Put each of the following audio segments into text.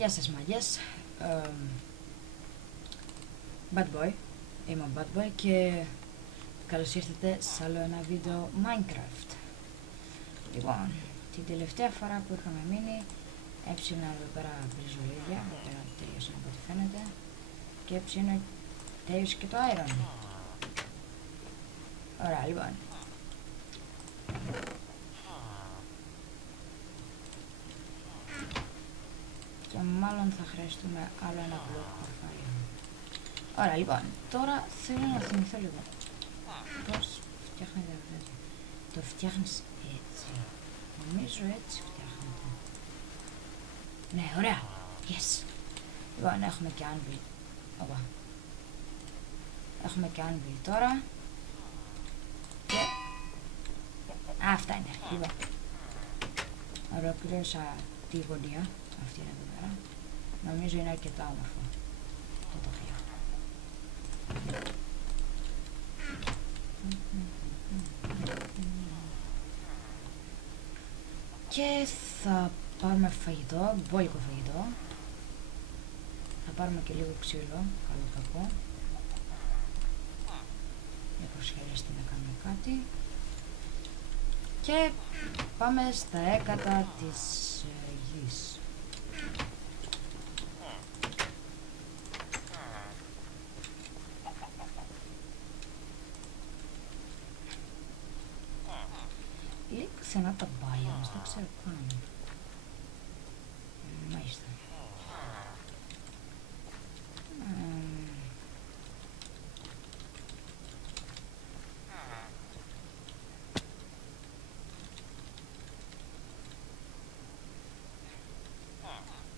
Γεια σας μαγκές. Bad Boy. Είμαι ο Bad Boy και καλώς ήρθατε σε άλλο ένα βίντεο Minecraft. Λοιπόν, την τελευταία φορά που είχαμε μείνει έψινα εδώ πέρα μπριζολίδια, βέβαια τέλειωσαν από ό,τι φαίνεται, και έψινα τέλειωσε και το iron. Ωραία, λοιπόν. Και μάλλον θα χρειαστούμε άλλο ένα μπλοκ παρφάριο. Ωραία, λοιπόν, τώρα θέλω να θυμηθώ λίγο πώς φτιάχνεται αυτό. Το φτιάχνεις έτσι. Νομίζω έτσι φτιάχνεται. Ναι, ωραία. Yes. Λοιπόν, έχουμε και anvil. Οπα. Έχουμε και anvil τώρα. Και... αυτά είναι. Λοιπόν. Ολοκλήρωσα τη γωνία. Αυτή είναι εδώ πέρα. Νομίζω είναι αρκετά όμορφο. Το χειρά. Και θα πάρουμε φαγητό, μπόλικο φαγητό. Θα πάρουμε και λίγο ξύλο, καλό κακό. Μήπως χρειαστεί να κάνουμε κάτι. Και πάμε στα έκατα της γης. Λίγο ξανά τα biomes, δεν ξέρω καν. Μάλιστα.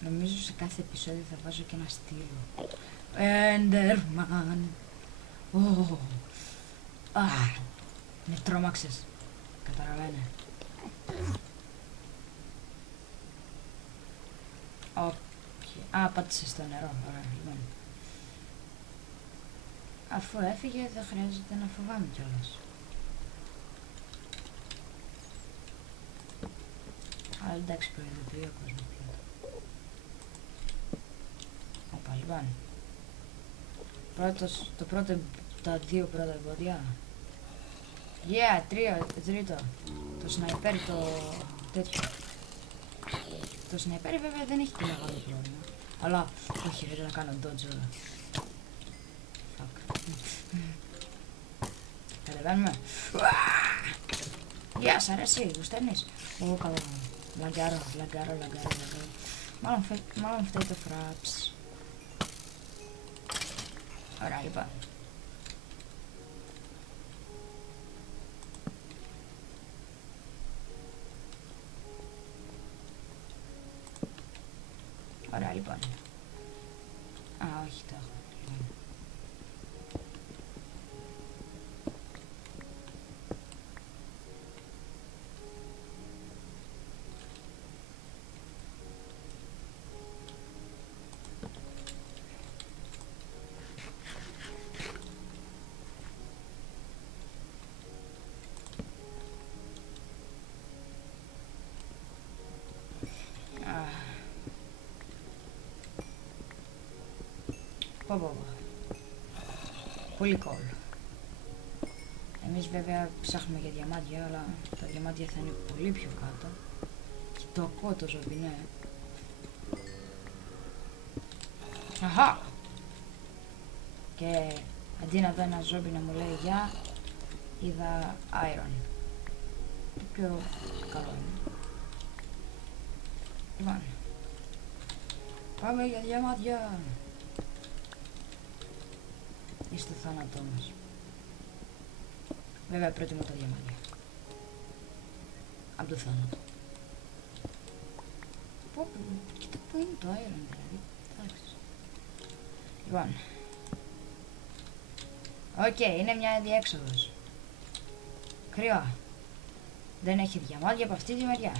Νομίζω σε κάθε επεισόδιο θα βάζω και ένα στήλο. Enderman. Oh. Με τρόμαξες. Καταλαβαίνε. Okay. Πάτησε στο νερό. Ωραία, λοιπόν. Αφού έφυγε δεν χρειάζεται να φοβάμαι κιόλας. Αλλά εντάξει, προειδοποιεί ο κόσμος. Οπα, λοιπόν. Τα δύο πρώτα εμπόδια. Τρίτο. Το σναϊπέρ, το τέτοιο. Το σναϊπέρ βέβαια δεν έχει και μεγάλο πρόβλημα. Αλλά όχι ρε, να κάνω dodge όλα. Fuck. Κατεβαίνουμε. Γεια σας ρε εσύ, γουστέρνεις. Ω καλά. Λαγκάρω. Μάλλον φταίει το fraps. Ωραία, λοιπόν. Ωραία, λοιπόν. Όχι, το έχω. Πολύ cool. Εμείς βέβαια ψάχνουμε για διαμάντια, αλλά τα διαμάντια θα είναι πολύ πιο κάτω. Και το ακούω το ζόμπι, ναι. Αχα! Και αντί να δω ένα ζόμπι να μου λέει γεια, είδα iron. Το πιο καλό είναι. Λοιπόν. Πάμε για διαμάντια! Ή στο θάνατό μας. Βέβαια προτιμώ τα διαμάντια. Απ' το θάνατο. Κοίτα που είναι το iron δηλαδή. Εντάξει. Λοιπόν. Οκ, είναι μια διέξοδος. Κρυό. Δεν έχει διαμάντια από αυτή τη μεριά.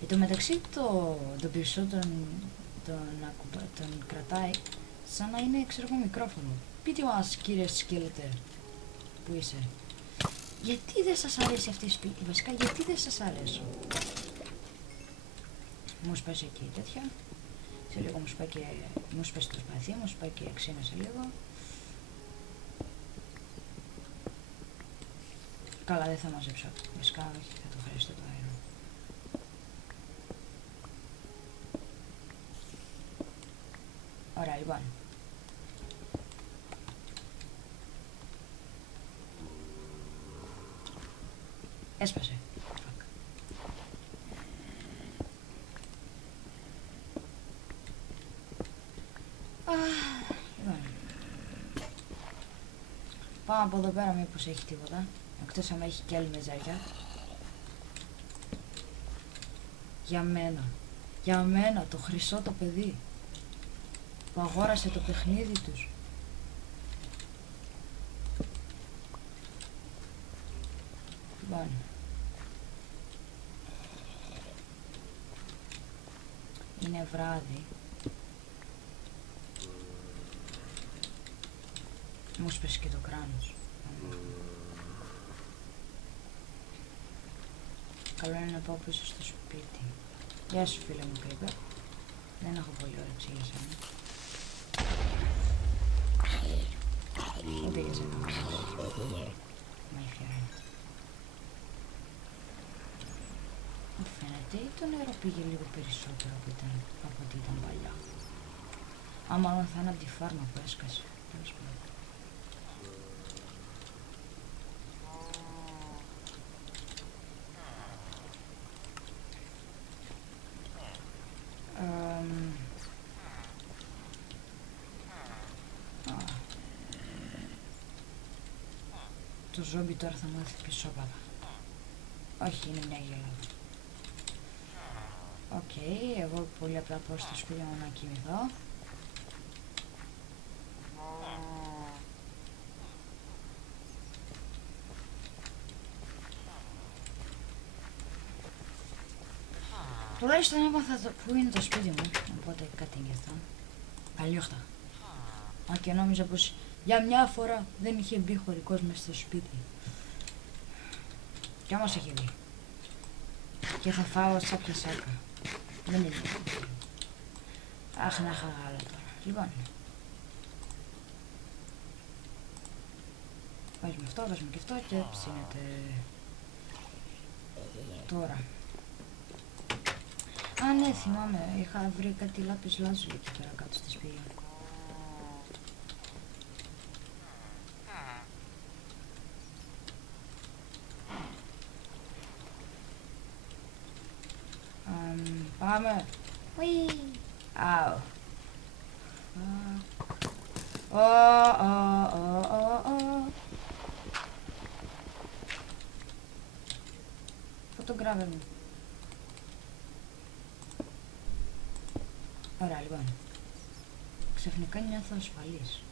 Εν τω μεταξύ το πυρσό τον κρατάει σαν να είναι, ξέρω εγώ, μικρόφωνο. Πείτε μας, κύριε σκέλετε, που είσαι. Γιατί δεν σας αρέσει αυτή η σπίτι, βασικά γιατί δεν σας αρέσει. Μου σπάσει εκεί τέτοια. Σε λίγο μου σπάσει το σπαθί, μου σπάει και ξύνα σε λίγο. Καλά, δεν θα μαζέψω. Βασικά όχι, θα το χρειαστώ το αέρα. Ωραία, λοιπόν. Έσπασε. Fuck. Λοιπόν. Πάμε από εδώ πέρα μήπως έχει τίποτα. Εκτός αν έχει και άλλη μεζάκια. Για μένα, το χρυσό το παιδί που αγόρασε το παιχνίδι τους. Λοιπόν. Είναι βράδυ. Μου σπέσει και το κράνος. Καλό είναι να πάω πίσω στο σπίτι. Γεια σου φίλε μου Creeper. Δεν έχω πολύ όρεξη για σένα. Ούτε για σένα. My friend. Μου φαίνεται ή το νερό πήγε λίγο περισσότερο από ό,τι ήταν παλιά. Μάλλον θα είναι από τη φάρμα που έσκασε. Τέλος πάντων. Το ζόμπι τώρα θα μάθει πισόπαδα. Όχι, είναι μια γελάδα. Οκ, εγώ πολύ απλά πάω στο σπίτι μου να κοιμηθώ. Τουλάχιστον έμαθα που είναι το σπίτι μου, οπότε κάτι είναι γι' αυτό. Καλή νύχτα. Αν και νόμιζα πως για μια φορά δεν είχε μπει χωρικός μέσα στο σπίτι. Κι όμως έχει μπει. Και θα φάω σάπια σάκα. Δεν είναι. Αχ, να είχα γάλα τώρα. Λοιπόν. Βάζουμε αυτό, βάζουμε και αυτό και ψήνεται. Τώρα. Α, ναι, θυμάμαι. Είχα βρει κάτι λάπης λάζου εκεί πέρα κάτω στη σπηλιά. Πάμε. Ουί. Αου. Πού το γκράβερ μου. Ωραία, λοιπόν. Ξαφνικά νιώθω ασφαλής.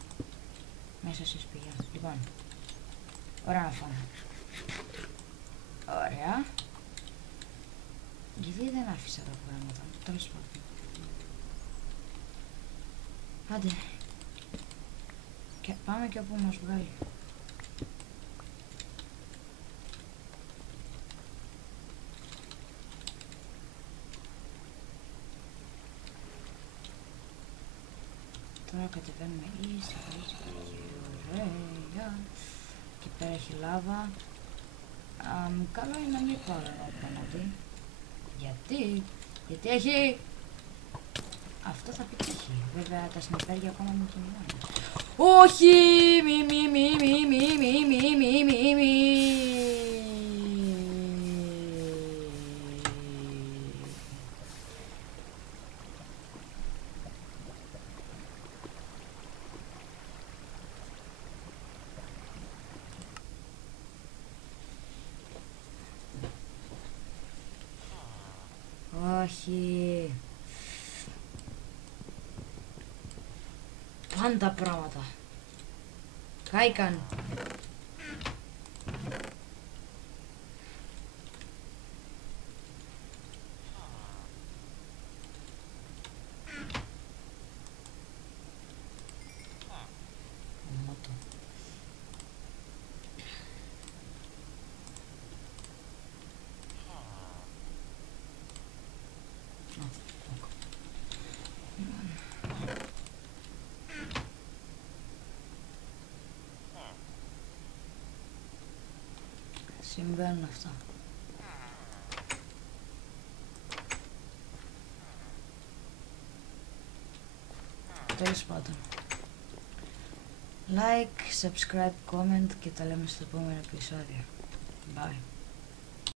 Μέσα σε σπηλιά. Λοιπόν. Ωραία να φάμε. Ωραία. Γιατί δεν άφησα τα πράγματα. Τέλος πάντων. Άντε. Και πάμε και όπου μας βγάλει. Τώρα κατεβαίνουμε ίσα. Ωραία. Εκεί πέρα έχει λάβα. Καλό είναι να μην πάω εδώ απέναντι. Γιατί έχει... Αυτό θα πει τύχη. Βέβαια τα σνιπέρια ακόμα μου κυνηγάνε. Όχι! Μη. Όχι. Πάντα πράγματα. Κάηκαν. Συμβαίνουν αυτά. Τέλος πάντων. Like, subscribe, comment και τα λέμε στο επόμενο επεισόδιο. Bye.